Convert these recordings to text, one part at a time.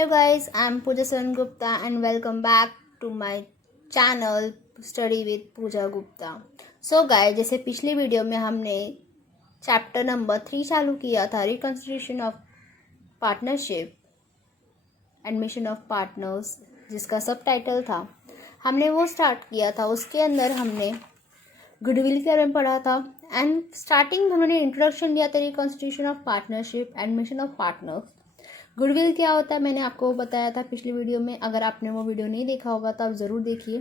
Hello guys, I'm Pooja Saran Gupta and welcome back to my channel Study with Pooja Gupta. So guys, जैसे पिछली video में हमने chapter number 3 चालू किया था, reconsideration of partnership, admission of partners, जिसका सब टाइटल था, हमने वो स्टार्ट किया था. उसके अंदर हमने गुडविल के बारे में पढ़ा था एंड स्टार्टिंग में उन्होंने इंट्रोडक्शन दिया था reconsideration of partnership, admission of partners. Goodwill क्या होता है मैंने आपको बताया था पिछली वीडियो में. अगर आपने वो वीडियो नहीं देखा होगा तो आप ज़रूर देखिए.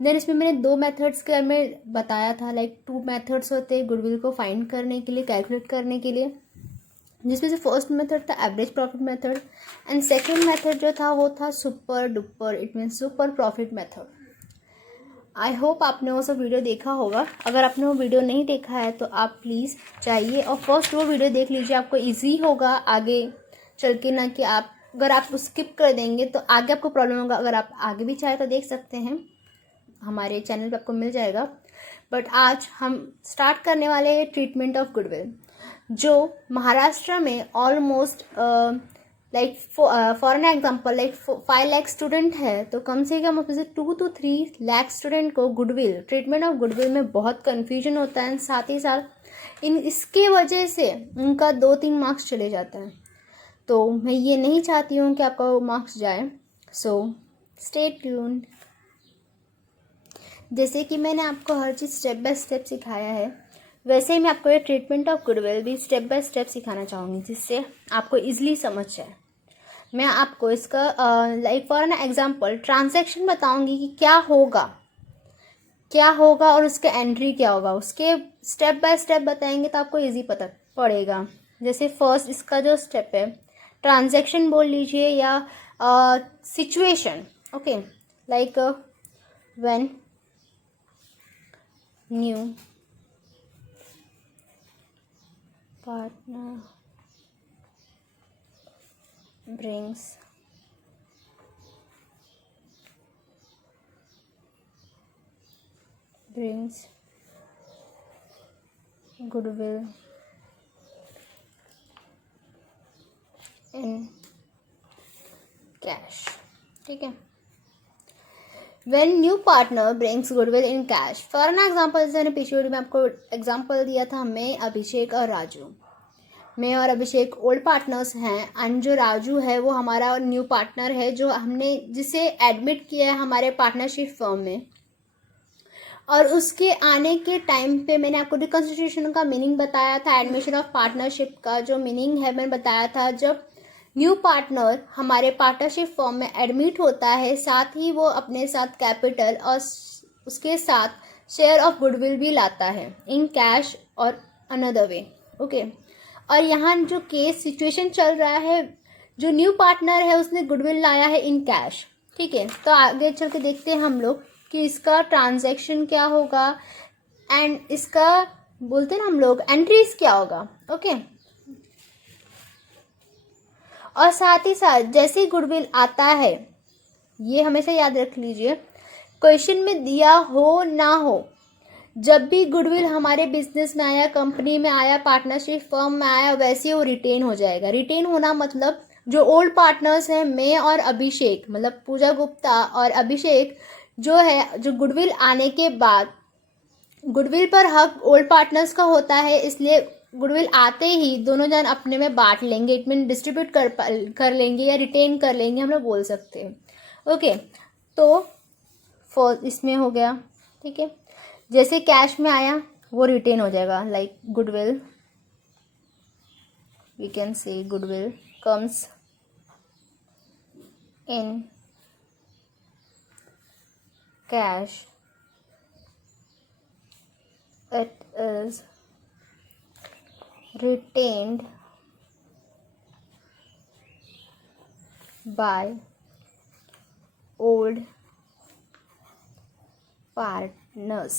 देन इसमें मैंने 2 मेथड्स के बारे में बताया था. 2 मेथड्स होते हैं गुडविल को फाइंड करने के लिए, कैलकुलेट करने के लिए, जिसमें से फर्स्ट मेथड था average profit method and second method जो था वो था super duper, it means super profit method. I hope आपने वो सब वीडियो देखा होगा. अगर आपने वो वीडियो नहीं देखा है तो आप प्लीज़ जाइए और फर्स्ट वो वीडियो देख लीजिए. आपको ईजी होगा आगे चल के, ना कि आप अगर आप स्किप कर देंगे तो आगे आपको प्रॉब्लम होगा. अगर आप आगे भी चाहे तो देख सकते हैं, हमारे चैनल पे आपको मिल जाएगा. बट आज हम स्टार्ट करने वाले हैं ट्रीटमेंट ऑफ गुडविल, जो महाराष्ट्र में almost for an example 5 lakh student है, तो कम से कम उसमें से 2 to 3 लाख स्टूडेंट को गुडविल, ट्रीटमेंट ऑफ गुडविल में बहुत कन्फ्यूजन होता है. साथ ही साथ इसके वजह से उनका 2-3 मार्क्स चले जाता है. तो मैं ये नहीं चाहती हूँ कि आपका मार्क्स जाए. So stay tuned. जैसे कि मैंने आपको हर चीज़ स्टेप बाय स्टेप सिखाया है, वैसे ही मैं आपको ये ट्रीटमेंट ऑफ गुडविल भी स्टेप बाय स्टेप सिखाना चाहूँगी, जिससे आपको इजीली समझ जाए. मैं आपको इसका फॉर एन एग्जांपल ट्रांजैक्शन बताऊँगी कि क्या होगा और उसका एंट्री क्या होगा. उसके स्टेप बाय स्टेप बताएंगे तो आपको ईजी पता पड़ेगा. जैसे फर्स्ट इसका जो स्टेप है, ट्रांजैक्शन बोल लीजिए या situation. Okay, like when new partner brings goodwill in cash. ठीक है. When new partner brings goodwill in cash, for an example, जैसे मैंने पिछले वीडियो में आपको एग्जांपल दिया था, मैं अभिषेक और राजू. मैं और अभिषेक ओल्ड पार्टनर्स हैं एंड जो राजू है वो हमारा न्यू पार्टनर है, जो हमने जिसे एडमिट किया है हमारे पार्टनरशिप फर्म में. और उसके आने के टाइम पे मैंने आपको रिकंसिडरेशन का मीनिंग बताया था. एडमिशन ऑफ पार्टनरशिप का जो मीनिंग है मैंने बताया था, जब न्यू पार्टनर हमारे पार्टनरशिप फर्म में एडमिट होता है, साथ ही वो अपने साथ कैपिटल और उसके साथ शेयर ऑफ गुडविल भी लाता है इन कैश और अनदर वे. ओके, और यहाँ जो केस सिचुएशन चल रहा है, जो न्यू पार्टनर है उसने गुडविल लाया है इन कैश. ठीक है, तो आगे चल के देखते हैं हम लोग कि इसका ट्रांजैक्शन क्या होगा एंड इसका बोलते हैं ना हम लोग एंट्रीज क्या होगा. ओके, और साथ ही साथ जैसे ही गुडविल आता है, ये हमेशा याद रख लीजिए, क्वेश्चन में दिया हो ना हो, जब भी गुडविल हमारे बिजनेस में आया, कंपनी में आया, पार्टनरशिप फर्म में आया, वैसे ही वो रिटेन हो जाएगा. रिटेन होना मतलब जो ओल्ड पार्टनर्स हैं, मैं और अभिषेक, मतलब पूजा गुप्ता और अभिषेक जो है, जो गुडविल आने के बाद गुडविल पर हक ओल्ड पार्टनर्स का होता है, इसलिए गुडविल आते ही दोनों जन अपने में बांट लेंगे. इट मीन डिस्ट्रीब्यूट कर लेंगे या रिटेन कर लेंगे, हम लोग बोल सकते हैं. ओके, तो इसमें हो गया. ठीक है, जैसे कैश में आया वो रिटेन हो जाएगा. Like goodwill, we can say goodwill comes in cash, it is retained by old partners.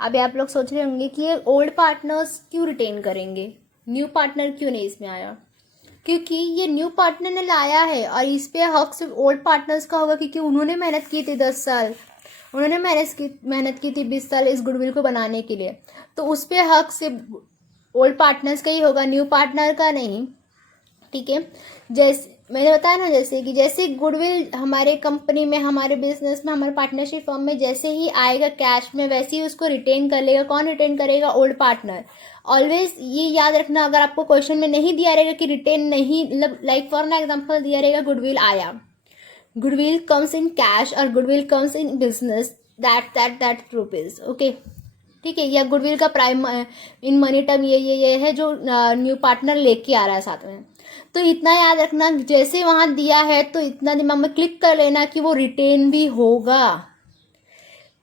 अभी आप लोग सोच रहे होंगे कि ये ओल्ड पार्टनर्स क्यों रिटेन करेंगे, न्यू पार्टनर क्यों नहीं इसमें आया. क्योंकि ये न्यू पार्टनर ने लाया है और इस पे हक सिर्फ ओल्ड पार्टनर्स का होगा, क्योंकि उन्होंने मेहनत की थी 10 साल, उन्होंने मेहनत की थी 20 साल इस गुडविल को बनाने के लिए. तो उस पे हक सिर्फ ओल्ड पार्टनर्स का ही होगा, न्यू पार्टनर का नहीं. ठीक है, जैसे मैंने बताया ना, जैसे गुडविल हमारे कंपनी में, हमारे बिजनेस में, हमारे पार्टनरशिप फर्म में जैसे ही आएगा कैश में, वैसे ही उसको रिटेन कर लेगा। कौन रिटेन करेगा? Old partner. ऑलवेज ये याद रखना, अगर आपको क्वेश्चन में नहीं दिया रहेगा कि रिटेन नहीं, मतलब लाइक फॉर एग्जाम्पल दिया रहेगा गुडविल आया, गुडविल कम्स इन कैश और goodwill comes in business, that rupees, okay, ठीक है। या गुडविल का प्राइम इन मनी टर्म ये है जो न्यू पार्टनर लेके आ रहा है साथ में। तो इतना याद रखना, जैसे वहां दिया है तो इतना दिमाग में क्लिक कर लेना कि वो रिटेन भी होगा,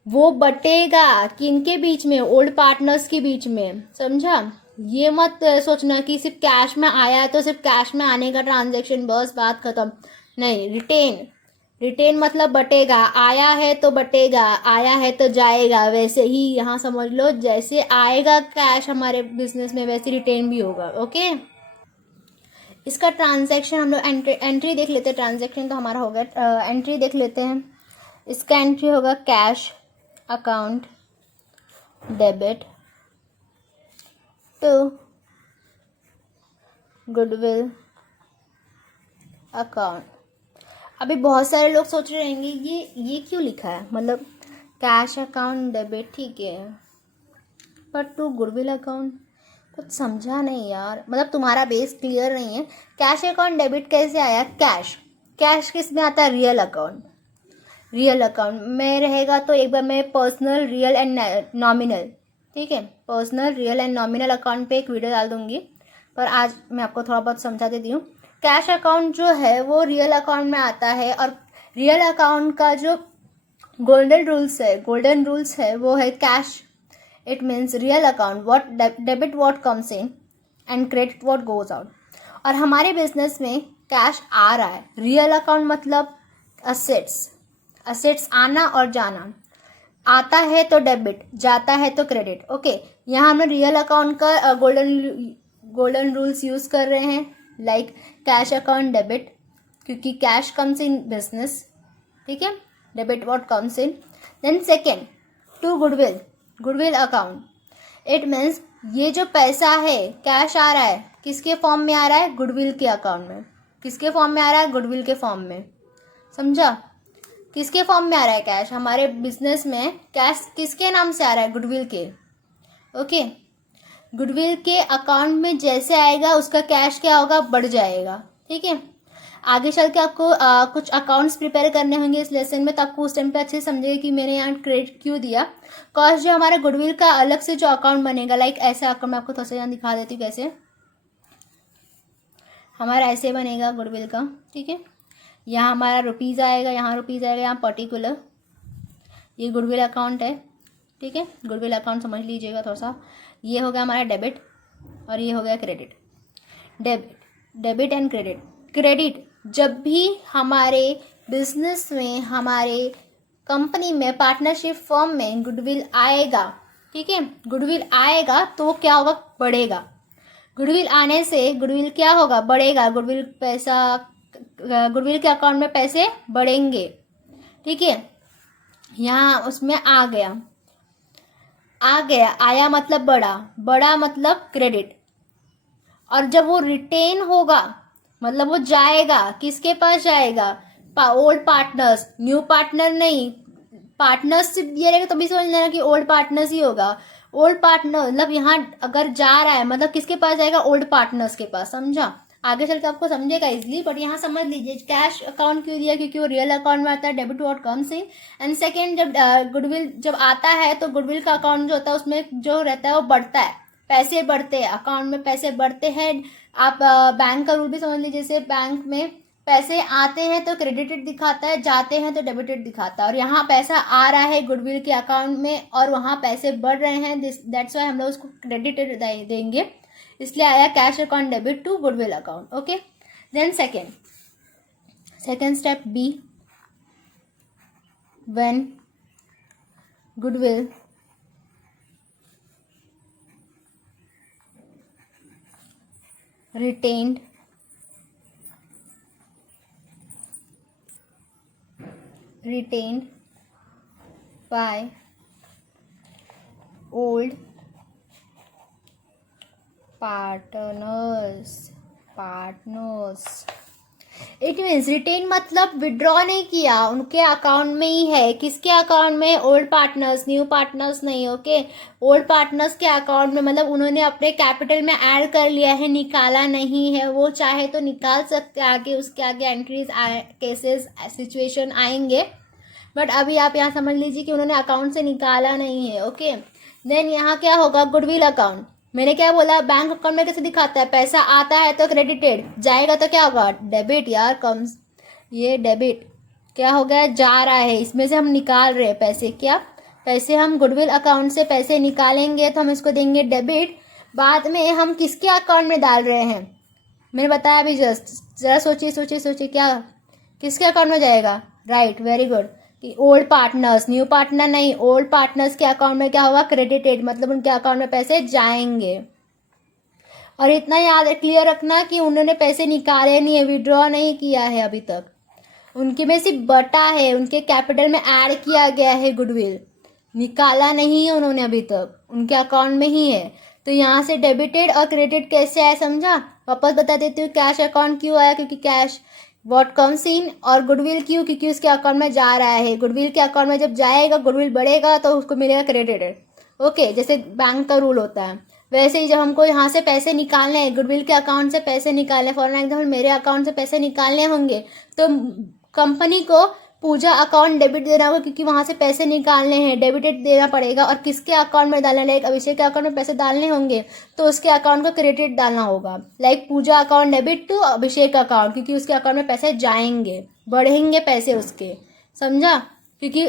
वो बटेगा किनके बीच में? ओल्ड पार्टनर्स के बीच में, समझा? ये मत सोचना कि सिर्फ कैश में आया है तो सिर्फ कैश में आने का ट्रांजैक्शन, बस बात खत्म। नहीं, रिटेन, रिटेन मतलब बटेगा। आया है तो बटेगा, आया है तो जाएगा। वैसे ही यहाँ समझ लो, जैसे आएगा कैश हमारे बिजनेस में वैसे रिटेन भी होगा, ओके। इसका ट्रांजैक्शन हम लोग एंट्री देख लेते हैं। ट्रांजैक्शन तो हमारा हो गया, एंट्री देख लेते हैं। इसका एंट्री होगा cash account debit to goodwill account. अभी बहुत सारे लोग सोच रहे रहेंगे ये क्यों लिखा है, मतलब कैश अकाउंट डेबिट, ठीक है, पर टू गुडविल अकाउंट कुछ समझा नहीं यार, मतलब तुम्हारा बेस क्लियर नहीं है। कैश अकाउंट डेबिट कैसे आया? कैश किस में आता है? Real account. रियल अकाउंट में रहेगा तो एक बार मैं पर्सनल, रियल एंड नॉमिनल, ठीक है, personal, real and nominal account पे एक वीडियो डाल दूंगी, पर आज मैं आपको थोड़ा बहुत समझा देती हूँ। कैश अकाउंट जो है वो रियल अकाउंट में आता है, और रियल अकाउंट का जो गोल्डन रूल्स है वो है cash, it means real account what debit what comes in and credit what goes out. और हमारे बिजनेस में कैश आ रहा है, रियल अकाउंट मतलब असेट्स आना और जाना। आता है तो डेबिट, जाता है तो क्रेडिट, ओके। यहाँ हम रियल अकाउंट का गोल्डन रूल्स यूज कर रहे हैं, लाइक कैश अकाउंट डेबिट, क्योंकि कैश कम्स इन बिजनेस, ठीक है, debit what comes in. Then second, to goodwill account, it means ये जो पैसा है, कैश आ रहा है, किसके फॉर्म में आ रहा है? गुडविल के अकाउंट में। किसके फॉर्म में आ रहा है? गुडविल के फॉर्म में, समझा? किसके फॉर्म में आ रहा है कैश? हमारे बिजनेस में कैश किसके नाम से आ रहा है? गुडविल के, ओके। गुडविल के अकाउंट में जैसे आएगा उसका कैश क्या होगा? बढ़ जाएगा, ठीक है। आगे चल के आपको कुछ अकाउंट्स प्रिपेयर करने होंगे इस लेसन में, तो आपको उस टाइम पे अच्छे से समझेगा कि मैंने यहाँ क्रेडिट क्यों दिया। कॉस्ट जो हमारा गुडविल का अलग से जो अकाउंट बनेगा, लाइक ऐसा अकाउंट, मैं आपको थोड़ा सा यहाँ दिखा देती हूँ कैसे हमारा ऐसे बनेगा गुडविल का, ठीक है। यहाँ हमारा रुपीज़ आएगा, यहाँ रुपीज़ आएगा, यहाँ पर्टिकुलर ये गुडविल अकाउंट है, ठीक है। गुडविल अकाउंट समझ लीजिएगा थोड़ा सा। ये हो गया हमारा डेबिट और ये हो गया क्रेडिट। डेबिट एंड क्रेडिट जब भी हमारे बिजनेस में, हमारे कंपनी में, पार्टनरशिप फर्म में गुडविल आएगा, ठीक है, गुडविल आएगा तो क्या होगा? बढ़ेगा। गुडविल आने से गुडविल क्या होगा? बढ़ेगा। गुडविल के अकाउंट में पैसे बढ़ेंगे, ठीक है। यहाँ उसमें आ गया, आया मतलब बड़ा मतलब क्रेडिट। और जब वो रिटेन होगा मतलब वो जाएगा, किसके पास जाएगा? ओल्ड पार्टनर्स, न्यू पार्टनर नहीं। पार्टनर्स सिर्फ दिया रहेगा तो भी समझ लेना कि ओल्ड पार्टनर्स ही होगा। ओल्ड पार्टनर मतलब यहाँ अगर जा रहा है मतलब किसके पास जाएगा? ओल्ड पार्टनर्स के पास, समझा? आगे चल के आपको समझेगा इजिली, बट यहाँ समझ लीजिए कैश अकाउंट क्यों दिया, क्योंकि वो रियल अकाउंट में आता है, debit what comes in. And second, जब गुडविल जब आता है तो गुडविल का अकाउंट जो होता है उसमें जो रहता है वो बढ़ता है, पैसे बढ़ते हैं, अकाउंट में पैसे बढ़ते हैं। आप बैंक का रूल भी समझ लीजिए, जैसे बैंक में पैसे आते हैं तो क्रेडिटेड दिखाता है, जाते हैं तो डेबिटेड दिखाता है, और यहाँ पैसा आ रहा है गुडविल के अकाउंट में और वहाँ पैसे बढ़ रहे हैं, दैट्स वाई हम लोग उसको क्रेडिटेड देंगे, इसलिए आया cash account debit to goodwill account, okay. Then second step B, when goodwill retained by old partners it means retain मतलब विड्रॉ नहीं किया, उनके अकाउंट में ही है। किसके अकाउंट में? ओल्ड पार्टनर्स, न्यू पार्टनर्स नहीं। ओके, ओल्ड पार्टनर्स के अकाउंट में, मतलब उन्होंने अपने कैपिटल में ऐड कर लिया है, निकाला नहीं है। वो चाहे तो निकाल सकते, आगे उसके आगे एंट्रीज केसेस सिचुएशन आएंगे, बट अभी आप यहाँ समझ लीजिए कि उन्होंने अकाउंट से निकाला नहीं है। ओके, देन यहाँ क्या होगा? Goodwill account. मैंने क्या बोला? बैंक अकाउंट में कैसे दिखाता है? पैसा आता है तो क्रेडिटेड, जाएगा तो क्या होगा? डेबिट यार, कम्स, ये डेबिट क्या हो गया? जा रहा है, इसमें से हम निकाल रहे हैं पैसे। क्या पैसे? हम गुडविल अकाउंट से पैसे निकालेंगे तो हम इसको देंगे डेबिट। बाद में हम किसके अकाउंट में डाल रहे हैं? मैंने बताया अभी जस्ट, जरा सोचिए सोचिए सोचिए, क्या किसके अकाउंट में जाएगा? राइट, वेरी गुड, कि ओल्ड पार्टनर्स, न्यू पार्टनर नहीं, ओल्ड पार्टनर्स के अकाउंट में क्या होगा? क्रेडिटेड, मतलब उनके अकाउंट में पैसे जाएंगे। और इतना याद क्लियर रखना कि उन्होंने पैसे निकाले नहीं है, विड्रॉ नहीं किया है अभी तक, उनके में सिर्फ बटा है, उनके कैपिटल में ऐड किया गया है गुडविल, निकाला नहीं है उन्होंने अभी तक, उनके अकाउंट में ही है। तो यहाँ से डेबिटेड और क्रेडिट कैसे आया समझा? वापस बता देती हूँ। कैश अकाउंट क्यों आया? क्योंकि कैश व्हाट कम्स इन, और गुडविल क्यों? क्योंकि उसके अकाउंट में जा रहा है। गुडविल के अकाउंट में जब जाएगा, गुडविल बढ़ेगा तो उसको मिलेगा क्रेडिटेड। ओके, जैसे बैंक का रूल होता है वैसे ही जब हमको यहाँ से पैसे निकालने हैं, गुडविल के अकाउंट से पैसे निकालने, फॉर एग्जाम्पल मेरे अकाउंट से पैसे निकालने होंगे, तो कंपनी को पूजा अकाउंट डेबिट देना होगा, क्योंकि वहां से पैसे निकालने हैं, डेबिटेड देना पड़ेगा। और किसके अकाउंट में डालना? लाइक अभिषेक के अकाउंट में पैसे डालने होंगे तो उसके अकाउंट को क्रेडिट डालना होगा। Like Pooja account debit to Abhishek account, क्योंकि उसके अकाउंट में पैसे जाएंगे, बढ़ेंगे पैसे उसके, समझा? क्योंकि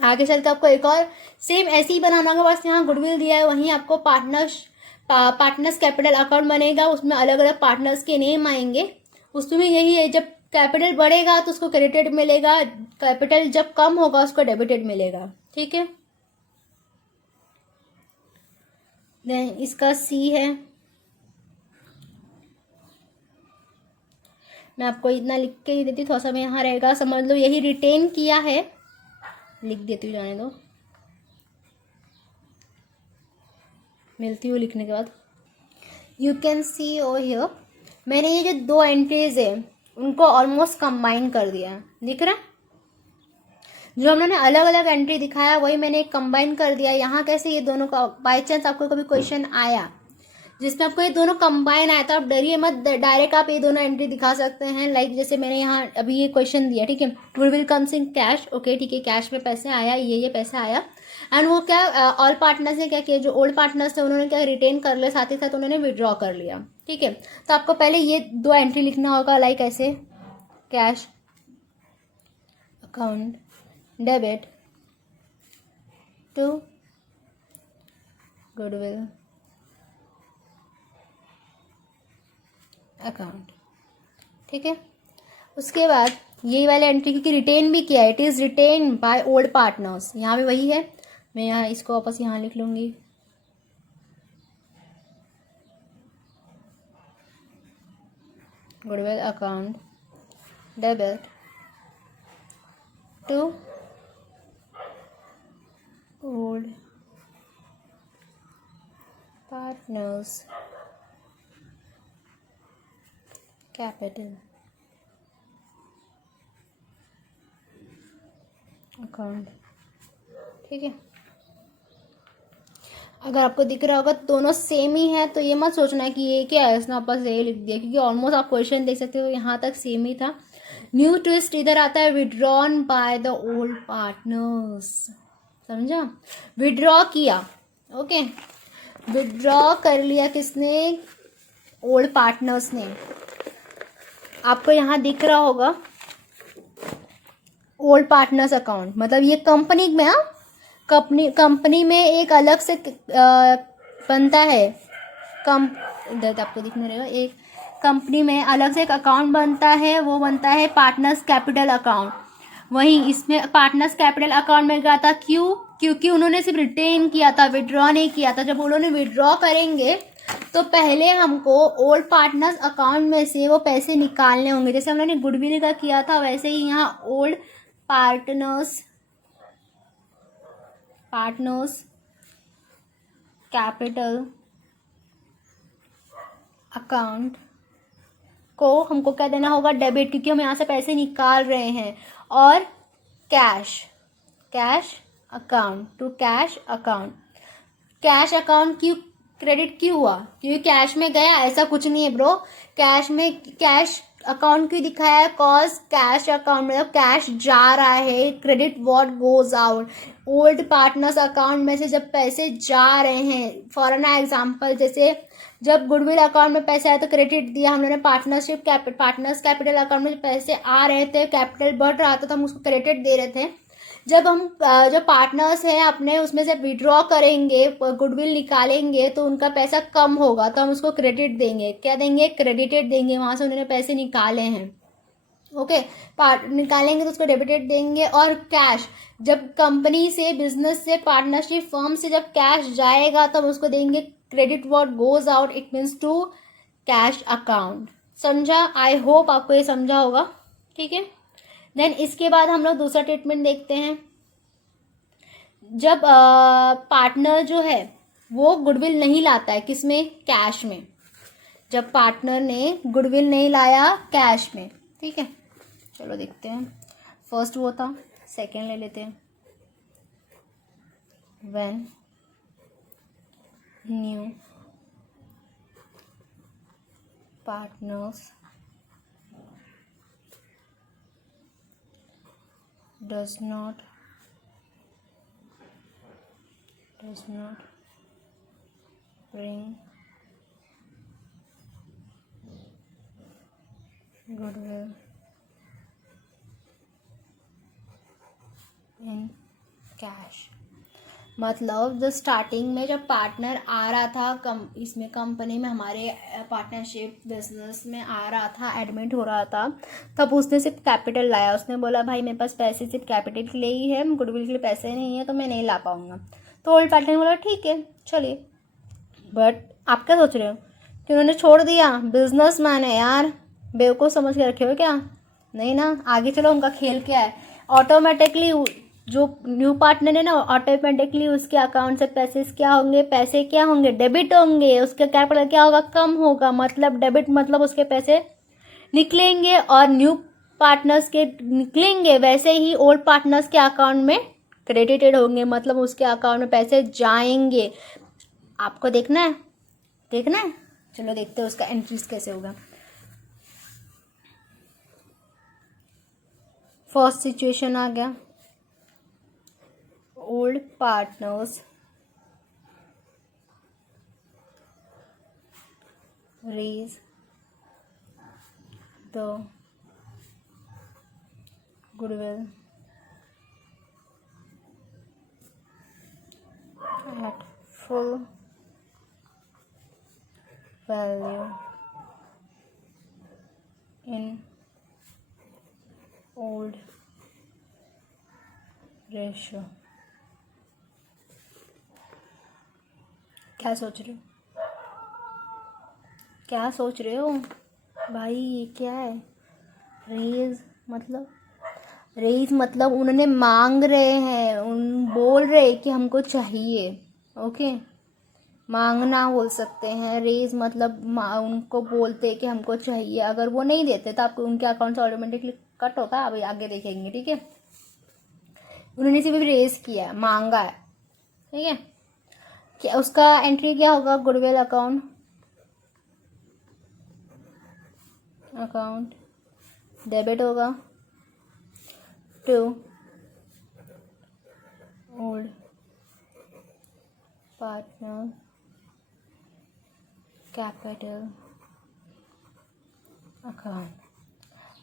आगे चल के आपको एक और सेम ऐसे ही बनाना होगा, बस यहाँ गुडविल दिया है, वहीं आपको पार्टनर्स कैपिटल अकाउंट बनेगा, उसमें अलग अलग पार्टनर्स के नेम आएंगे। उसमें यही है, जब कैपिटल बढ़ेगा तो उसको क्रेडिटेड मिलेगा, कैपिटल जब कम होगा उसको डेबिटेड मिलेगा। ठीक है, देन इसका सी है, मैं आपको इतना लिख के ही देती, थोड़ा सा मैं यहाँ रहेगा, समझ लो यही रिटेन किया है, लिख देती हूँ, जाने दो, मिलती हूँ लिखने के बाद। You can see O here, मैंने ये जो दो एंट्रीज है उनको ऑलमोस्ट कंबाइन कर दिया है, दिख रहा है? जो हमने अलग अलग एंट्री दिखाया वही मैंने कंबाइन कर दिया। यहाँ कैसे ये दोनों का, बाई चांस आपको कभी क्वेश्चन आया जिसमें आपको ये दोनों कंबाइन आया, तो आप डरिए मत, डायरेक्ट आप ये दोनों एंट्री दिखा सकते हैं। लाइक जैसे मैंने यहाँ अभी ये क्वेश्चन दिया, ठीक है, goodwill comes in cash, okay ठीक है, कैश में पैसे आया, ये पैसा आया, एंड वो क्या ऑल पार्टनर्स ने क्या किया, जो ओल्ड पार्टनर्स थे उन्होंने क्या रिटेन कर लिया, साथ ही साथ उन्होंने विड्रॉ कर लिया। ठीक है, तो आपको पहले ये दो एंट्री लिखना होगा, लाइक ऐसे, cash account debit to goodwill account. ठीक है, उसके बाद यही वाले एंट्री, क्योंकि रिटेन भी किया है, it is written by old partners, यहाँ भी वही है, मैं यहाँ इसको वापस यहाँ लिख लूंगी, goodwill account debit to old partners capital account. ठीक है, अगर आपको दिख रहा होगा दोनों सेम ही है तो ये मत सोचना कि ये क्या है, इसने वापस ये लिख दिया, क्योंकि ऑलमोस्ट आप क्वेश्चन देख सकते हो यहाँ तक सेम ही था। न्यू ट्विस्ट इधर आता है, withdrawn by the old partners, समझा? विड्रॉ किया, ओके, विड्रॉ कर लिया किसने? ओल्ड पार्टनर्स ने। आपको यहाँ दिख रहा होगा ओल्ड पार्टनर्स अकाउंट, मतलब ये कंपनी में, कंपनी में एक अलग से बनता है, इधर आपको दिखने रहेगा, एक कंपनी में अलग से एक अकाउंट बनता है, वो बनता है पार्टनर्स कैपिटल अकाउंट। वहीं इसमें पार्टनर्स कैपिटल अकाउंट में गया था, क्यों? क्योंकि उन्होंने सिर्फ रिटेन किया था, विड्रॉ नहीं किया था। जब उन्होंने विड्रॉ करेंगे तो पहले हमको ओल्ड पार्टनर्स अकाउंट में से वो पैसे निकालने होंगे, जैसे हमने गुडविल का किया था वैसे ही यहाँ ओल्ड पार्टनर्स कैपिटल अकाउंट को हमको क्या देना होगा, डेबिट, क्योंकि हम यहाँ से पैसे निकाल रहे हैं। और cash account, to cash account. Cash account क्यों क्रेडिट क्यों हुआ, क्योंकि कैश में गया, ऐसा कुछ नहीं है ब्रो। कैश अकाउंट क्यों दिखाया है, कॉज कैश अकाउंट मतलब कैश जा रहा है, credit what goes out. Old partners account में से जब पैसे जा रहे हैं, फॉर एन एग्जाम्पल जैसे जब गुडविल अकाउंट में पैसे आए तो क्रेडिट दिया हम लोगों ने, पार्टनर्स कैपिटल अकाउंट में पैसे आ रहे थे, कैपिटल बढ़ रहा था तो हम उसको क्रेडिट दे रहे थे। जब हम जो पार्टनर्स हैं अपने उसमें से विड्रॉ करेंगे, गुडविल निकालेंगे तो उनका पैसा कम होगा तो हम उसको क्रेडिट देंगे। क्या देंगे, क्रेडिटेड देंगे, वहाँ से उन्होंने पैसे निकाले हैं। ओके, निकालेंगे तो उसको डेबिटेड देंगे। और कैश, जब कंपनी से, बिजनेस से, पार्टनरशिप फर्म से जब कैश जाएगा तो हम उसको देंगे credit what goes out, it means to cash account. समझा? आई होप आपको ये समझा होगा। ठीक है, देन इसके बाद हम लोग दूसरा ट्रीटमेंट देखते हैं। जब पार्टनर जो है वो गुडविल नहीं लाता है, किसमें, कैश में। जब पार्टनर ने गुडविल नहीं लाया कैश में, ठीक है, चलो देखते हैं। फर्स्ट वो था, सेकेंड ले लेते हैं। When new partners does not bring goodwill in cash। मतलब जो स्टार्टिंग में जब पार्टनर आ रहा था इसमें कंपनी में, हमारे पार्टनरशिप बिजनेस में आ रहा था, एडमिट हो रहा था, तब उसने सिर्फ कैपिटल लाया। उसने बोला भाई मेरे पास पैसे सिर्फ कैपिटल के लिए ही है, गुडविल के लिए पैसे नहीं है तो मैं नहीं ला पाऊंगा। तो ओल्ड पार्टनर ने बोला ठीक है चलिए। बट आप क्या सोच रहे हो कि उन्होंने छोड़ दिया? बिजनेस मैन है यार, बेवकूफ़ समझ के रखे हो क्या? नहीं ना, आगे चलो। उनका खेल क्या है, ऑटोमेटिकली जो न्यू पार्टनर है ना, ऑटोमेटिकली उसके अकाउंट से पैसे क्या होंगे, डेबिट होंगे। उसका कैपिटल क्या होगा, कम होगा, मतलब डेबिट, मतलब उसके पैसे निकलेंगे। और न्यू पार्टनर्स के निकलेंगे, वैसे ही ओल्ड पार्टनर्स के अकाउंट में क्रेडिटेड होंगे, मतलब उसके अकाउंट में पैसे जाएंगे। आपको देखना है? चलो देखते हैं उसका एंट्रीज कैसे होगा। फर्स्ट सिचुएशन आ गया, old partners raise the goodwill at full value in old ratio। क्या सोच रहे हो भाई, ये क्या है? रेज मतलब उन्होंने मांग रहे हैं, बोल रहे कि हमको चाहिए। ओके, मांगना बोल सकते हैं। रेज मतलब उनको बोलते कि हमको चाहिए, अगर वो नहीं देते तो आपको उनके अकाउंट से ऑटोमेटिकली कट होता है। अभी आगे देखेंगे, ठीक है। उन्होंने सिर्फ रेज किया, मांगा है, ठीक है। क्या उसका एंट्री क्या होगा, गुडविल अकाउंट डेबिट होगा to old partner capital account.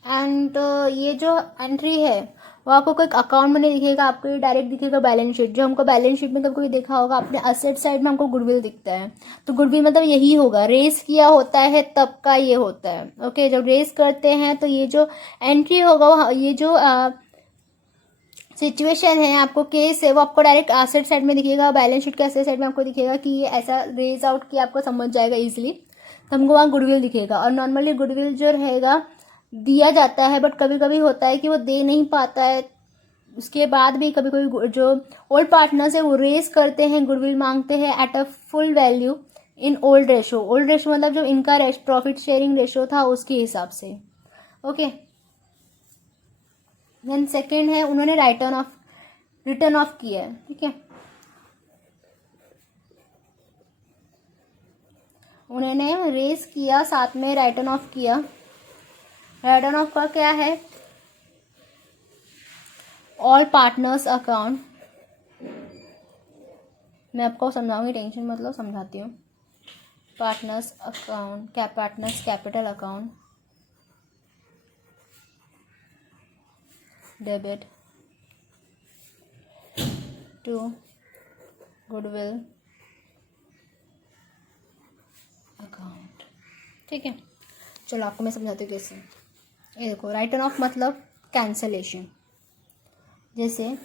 And ये जो एंट्री है वो आपको कोई अकाउंट में नहीं दिखेगा, आपको ये डायरेक्ट दिखेगा बैलेंस शीट। जो हमको बैलेंस शीट में कभी कोई देखा होगा, अपने असेट साइड में हमको गुडविल दिखता है, तो गुडविल मतलब यही होगा, रेस किया होता है तब का ये होता है। ओके, जब रेस करते हैं तो ये जो एंट्री होगा, ये जो सिचुएशन है, आपको केस है, वो आपको डायरेक्ट असेट साइड में दिखेगा, बैलेंस शीट के असेट साइड में आपको दिखेगा कि ये ऐसा रेज आउट किया, आपको समझ जाएगा इजिली, तो हमको वहाँ गुडविल दिखेगा। और नॉर्मली गुडविल जो रहेगा दिया जाता है, बट कभी कभी होता है कि वो दे नहीं पाता है। उसके बाद भी कभी कोई जो ओल्ड पार्टनर्स है वो रेस करते हैं, गुडविल मांगते हैं at a full value, in old ratio मतलब जो इनका प्रॉफिट शेयरिंग रेशो था उसके हिसाब से। ओके, देन सेकेंड है उन्होंने रिटर्न ऑफ किया है। ठीक है, उन्होंने रेस किया, साथ में रिटर्न ऑफ किया। रिटर्न ऑफ का क्या है, ऑल पार्टनर्स अकाउंट। मैं आपको समझाऊंगी, टेंशन मतलब समझाती हूँ। Partners account, partners capital account, debit to goodwill account. ठीक है, चलो आपको मैं समझाती हूँ कैसे। ये देखो, राइटन ऑफ मतलब कैंसलेशन। जैसे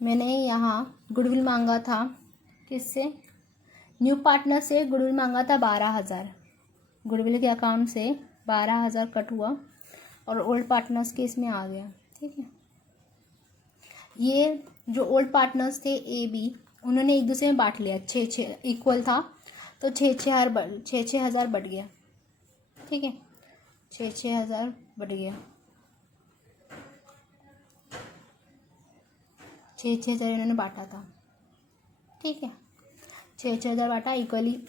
मैंने यहाँ गुडविल मांगा था, किससे, न्यू पार्टनर से गुडविल मांगा था 12,000। गुडविल के अकाउंट से 12,000 कट हुआ और ओल्ड पार्टनर्स के इसमें आ गया। ठीक है, ये जो ओल्ड पार्टनर्स थे ए बी, उन्होंने एक दूसरे में बांट लिया, 6 इक्वल था तो 6,000 बढ़ गया। ठीक है, 6,000 बढ़ गया, 6,000 इन्होंने बांटा था। ठीक है, 6,000 बांटा इक्वली।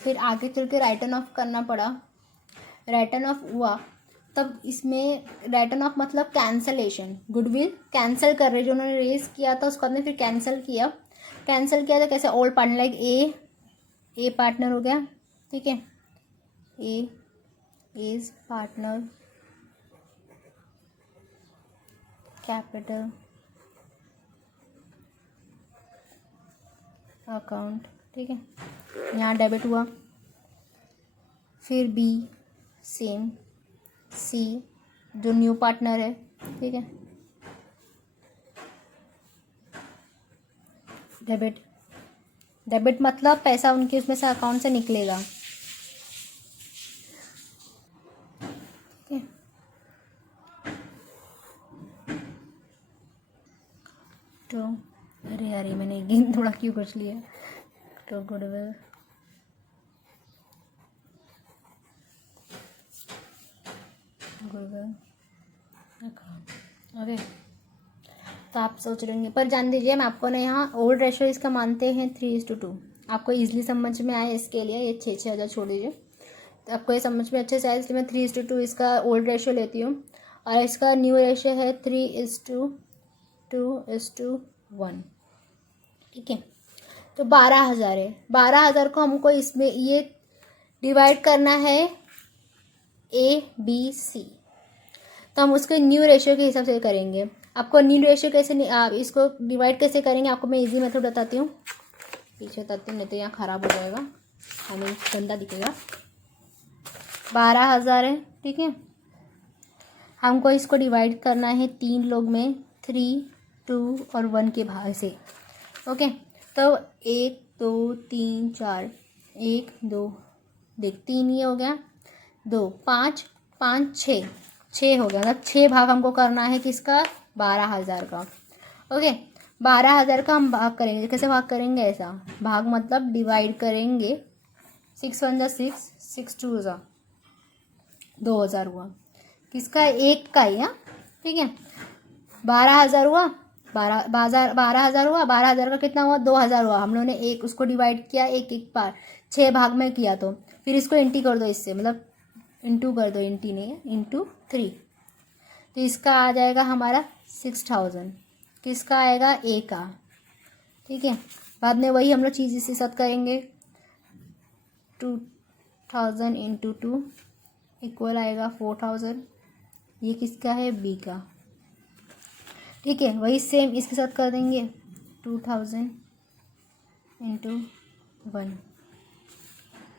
फिर आगे चल के राइटन ऑफ करना पड़ा। राइटन ऑफ हुआ तब इसमें राइटन ऑफ मतलब कैंसलेशन, गुडविल कैंसिल कर रहे, जो उन्होंने रेज किया था उसको हमने फिर कैंसिल किया। तो कैसे, old partner like a partner हो गया। ठीक है, ए इज पार्टनर कैपिटल अकाउंट। ठीक है, यहाँ डेबिट हुआ। फिर बी सेम, सी जो न्यू पार्टनर है। ठीक है, डेबिट मतलब पैसा उनके उसमें से अकाउंट से निकलेगा। ठीक है, तो अरे मैंने गेंद थोड़ा क्यों कर लिया। तो गुडविल अकाउंट। ओके, तो आप सोच रहे होंगे, पर जान दीजिए मैं आपको ना यहाँ ओल्ड रेशो इसका मानते हैं 3:2। आपको इजीली समझ में आए इसके लिए ये 6,000 छोड़ दीजिए, तो आपको ये समझ में अच्छे से आए, इसलिए मैं 3:2 इसका ओल्ड रेशो लेती हूँ। और इसका न्यू रेशो है 3:2:1। ठीक है, तो 12,000 है। 12,000 को हमको इसमें ये डिवाइड करना है ABC, तो हम उसको न्यू रेशियो के हिसाब से करेंगे। आपको न्यू रेशियो कैसे, आप इसको डिवाइड कैसे करेंगे आपको मैं इजी मेथड बताती हूँ, पीछे बताती हूँ, नहीं तो यहाँ ख़राब हो जाएगा, हमें गंदा दिखेगा। 12,000 है। ठीक है, हमको इसको डिवाइड करना है 3 लोग में, 3, 2 और 1 के भाग से। ओके, तो 1 2 3 4, 1 2 देख 3 ये हो गया, 2 5 5 6 हो गया, मतलब 6 भाग हमको करना है किसका, 12,000 का। ओके, 12,000 का हम भाग करेंगे, कैसे भाग करेंगे, ऐसा भाग मतलब डिवाइड करेंगे, 6 1 जा 6, 6 2 जा 2,000 हुआ, किसका, एक का ही। हाँ, ठीक है, 12,000 हुआ, 12,000 हुआ, 12,000 का कितना हुआ, 2,000 हुआ। हम लोगों ने एक उसको डिवाइड किया एक बार 6 भाग में किया, तो फिर इसको इंटी कर दो इससे, मतलब इंटू कर दो, इंटी नहीं है, इंटू 3, तो इसका आ जाएगा हमारा 6,000, किसका आएगा, ए का। ठीक है, बाद में वही हम लोग चीज़ इसी साथ करेंगे, 2,000 इंटू 2 इक्वल आएगा 4,000, ये किसका है, बी का। ठीक है, वही सेम इसके साथ कर देंगे, 2,000 इंटू 1।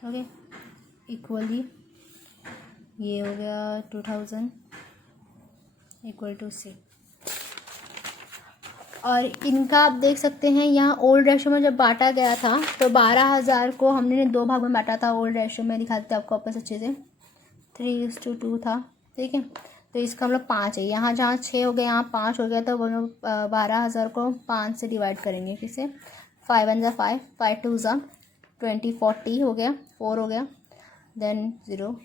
ओके, इक्वली ये हो गया 2,000 इक्वल टू 6। और इनका आप देख सकते हैं यहाँ ओल्ड रेशो में जब बांटा गया था तो 12,000 को हमने 2 भाग में बांटा था। ओल्ड रेशो में दिखाते हैं आपको वापस अच्छे से, 3:2 था। ठीक है, तो इसका मतलब 5 है, यहाँ जहाँ 6 हो गया यहाँ 5 हो गया, तो वो लोग 12,000 को 5 से डिवाइड करेंगे, किसे, 5 1 जा 5, 5 2 जा 20 40 हो गया, 4 हो गया, देन 0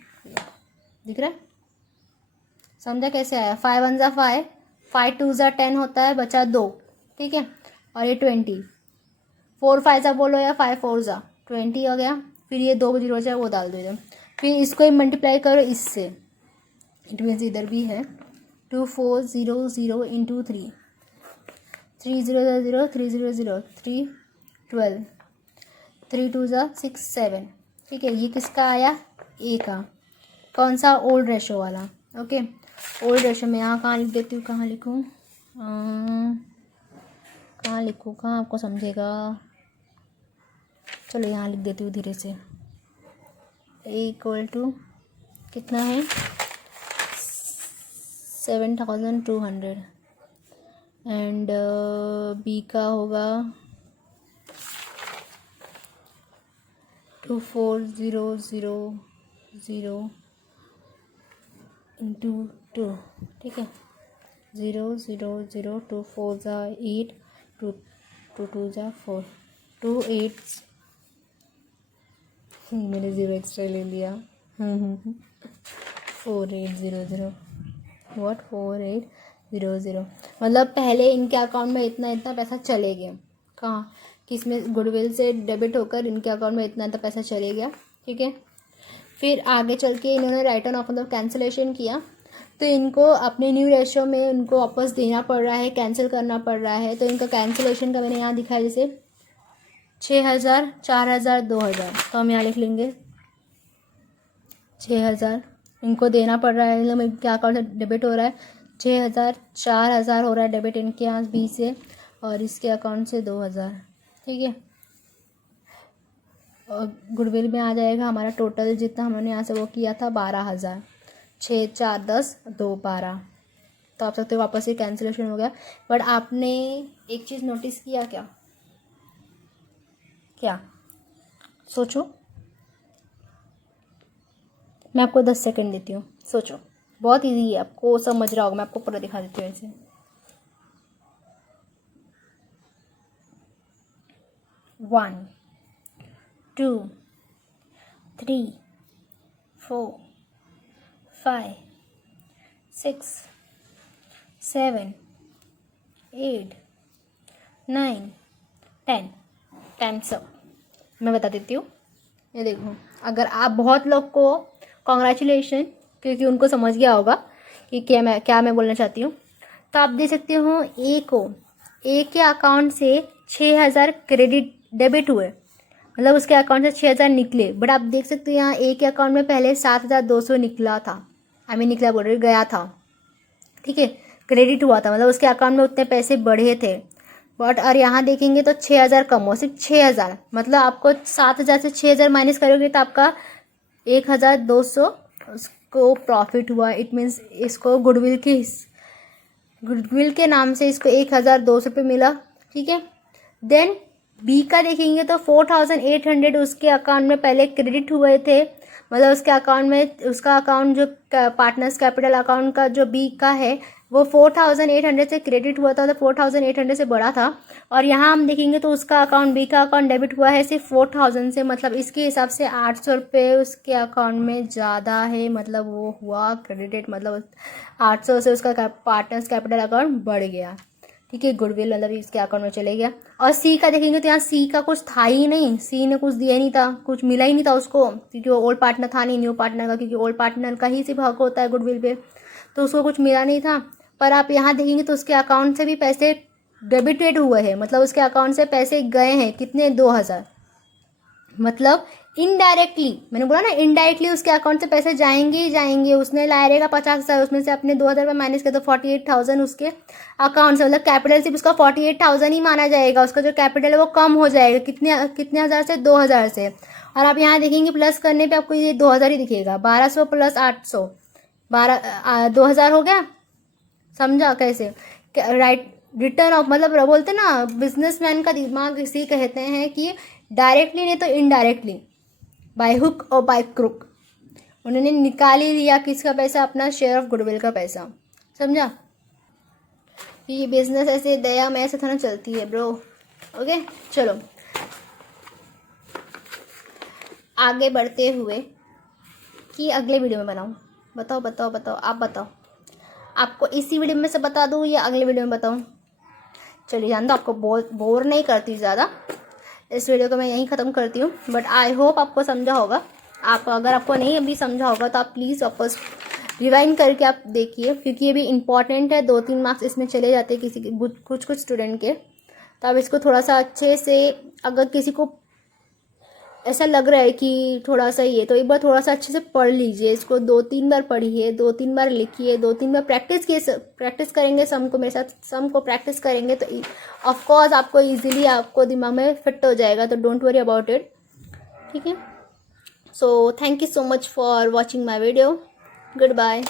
दिख रहा है। समझा कैसे आया? 5 1 ज़ा 5, 5 2 ज़ा 10 होता है, बचा 2, ठीक है। और ये 20, 4 5 ज़ा बोलो या 5 4 ज़ा 20 हो गया। फिर ये 2 0 है वो डाल दो इधर, फिर इसको ही मल्टीप्लाई करो इससे। इट मीन्स इधर भी है 2 4 0 0 इंटू 3, 3 0 0 3 0 0 3 12, 3 2 ज़ा 6 7, ठीक है। ये किसका आया? ए का। कौन सा? ओल्ड रेशो वाला। ओके, ओल्ड रेशो में यहाँ कहाँ लिख देती हूँ, कहाँ लिखूँ, कहाँ लिखूँ, कहाँ आपको समझेगा। चलो यहाँ लिख देती हूँ धीरे से। ए इक्वल टू कितना है? 7200 एंड बी का होगा 2400 इंटू 2, ठीक है। 0 0 0 2 4 ज़ा 8, 2 2 2 ज़ा 4, 2 8, मैंने 0 एक्स्ट्रा ले लिया। 4800 व्हाट 4800, मतलब पहले इनके अकाउंट में इतना इतना पैसा चले गया। कहाँ? किसमें? गुडविल से डेबिट होकर इनके अकाउंट में इतना इतना पैसा चले गया, ठीक है। फिर आगे चल के इन्होंने राइट ऑन ऑफ मतलब कैंसिलेशन किया, तो इनको अपने न्यू रेशो में उनको वापस देना पड़ रहा है, कैंसिल करना पड़ रहा है। तो इनका कैंसिलेशन का मैंने यहाँ दिखाया, जैसे 6000 4000 2000, तो हम यहाँ लिख लेंगे 6000 इनको देना पड़ रहा है, मतलब इनके अकाउंट से डेबिट हो रहा है 6000, 4000 हो रहा है डेबिट इनके यहाँ बी से, और इसके अकाउंट से 2000, ठीक है। और गुडविल में आ जाएगा हमारा टोटल जितना हमने यहाँ से वो किया था 12000, 6 4 10 2 12। तो आप सकते हो वापस से कैंसिलेशन हो गया। बट आपने एक चीज़ नोटिस किया क्या? क्या? सोचो, मैं आपको 10 सेकंड देती हूँ, सोचो। बहुत इजी है, आपको समझ रहा होगा, मैं आपको पूरा दिखा देती हूँ ऐसे। 1 2 3 4 5 6 7 8 9 10 10 सब मैं बता देती हूँ। ये देखो, अगर आप बहुत लोग को कॉन्ग्रेचुलेशन, क्योंकि उनको समझ गया होगा कि क्या मैं बोलना चाहती हूँ। तो आप देख सकते हो ए के अकाउंट से 6000 क्रेडिट डेबिट हुए, मतलब उसके अकाउंट से 6000 निकले। बट आप देख सकते हो यहाँ ए के अकाउंट में पहले 7200 निकला था, निकला बोल रही गया था, ठीक है, क्रेडिट हुआ था, मतलब उसके अकाउंट में उतने पैसे बढ़े थे। बट और यहाँ देखेंगे तो 6000 कम हो, सिर्फ 6000, मतलब आपको 7000 से 6000 माइनस करोगे तो आपका 1200 उसको प्रॉफिट हुआ। इट मीन्स इसको गुडविल के नाम से इसको 1200 रुपये मिला, ठीक है। देन बी का देखेंगे तो 4800 उसके अकाउंट में पहले क्रेडिट हुए थे, मतलब उसके अकाउंट में उसका अकाउंट जो पार्टनर्स कैपिटल अकाउंट का जो बी का है वो 4800 से क्रेडिट हुआ था, तो 4800 से बढ़ा था। और यहाँ हम देखेंगे तो उसका अकाउंट बी का अकाउंट डेबिट हुआ है सिर्फ 4000 से, मतलब इसके हिसाब से 800 रुपये उसके अकाउंट में ज़्यादा है, मतलब वो हुआ क्रेडिटेड, मतलब 800 से उसका पार्टनर्स कैपिटल अकाउंट बढ़ गया, ठीक है। गुडविल मतलब इसके अकाउंट में चले गया। और सी का देखेंगे तो यहाँ सी का कुछ था ही नहीं, सी ने कुछ दिया ही नहीं था, कुछ मिला ही नहीं था उसको, क्योंकि वो ओल्ड पार्टनर था नहीं न्यू पार्टनर का, क्योंकि ओल्ड पार्टनर का ही सिर्फ हक होता है गुडविल पे, तो उसको कुछ मिला नहीं था। पर आप यहाँ देखेंगे तो उसके अकाउंट से भी पैसे डेबिटेड हुए हैं, मतलब उसके अकाउंट से पैसे गए हैं कितने, 2000, मतलब इनडायरेक्टली, मैंने बोला ना इनडायरेक्टली उसके अकाउंट से पैसे जाएंगे ही जाएंगे। उसने लाया रहेगा 50,000, उसमें से अपने 2000 रुपये माइनस कर तो 48,000 उसके अकाउंट से, मतलब कैपिटल सिर्फ उसका 48,000 ही माना जाएगा, उसका जो कैपिटल है वो कम हो जाएगा, कितने हज़ार से, 2000 से। और आप यहाँ देखेंगे प्लस करने पे आपको ये 2000 ही दिखेगा, 1200 प्लस 800 2000 हो गया। समझा कैसे? राइट, रिटर्न ऑफ, मतलब बोलते ना बिजनेसमैन का दिमाग इसी कहते हैं कि डायरेक्टली नहीं तो इनडायरेक्टली, बाय हुक और बाय क्रुक उन्होंने निकाल ही लिया किसका पैसा, अपना शेयर ऑफ गुडविल का पैसा। समझा? ये बिजनेस ऐसे दया में ऐसे थोड़ा चलती है ब्रो। ओके चलो, आगे बढ़ते हुए कि अगले वीडियो में बनाऊँ? बताओ बताओ बताओ, आप बताओ। आपको इसी वीडियो में से बता दूँ या अगले वीडियो में बताऊँ? चलिए जान दो, आपको बोर नहीं करती ज़्यादा, इस वीडियो को मैं यहीं ख़त्म करती हूँ। बट आई होप आपको समझा होगा। अगर आपको नहीं अभी समझा होगा तो आप प्लीज़ वापस रिवाइंड करके आप देखिए, क्योंकि ये भी इम्पॉर्टेंट है। 2-3 मार्क्स इसमें चले जाते हैं किसी के, कुछ स्टूडेंट के। तो आप इसको थोड़ा सा अच्छे से, अगर किसी को ऐसा लग रहा है कि थोड़ा सा ये, तो एक बार थोड़ा सा अच्छे से पढ़ लीजिए इसको। 2-3 बार पढ़िए, 2-3 बार लिखिए, 2-3 बार प्रैक्टिस करेंगे सम को, मेरे साथ सम को प्रैक्टिस करेंगे तो ऑफकोर्स आपको ईजिली आपको दिमाग में फिट हो जाएगा। तो डोंट वरी अबाउट इट, ठीक है। So thank you so much for watching my video. Good bye.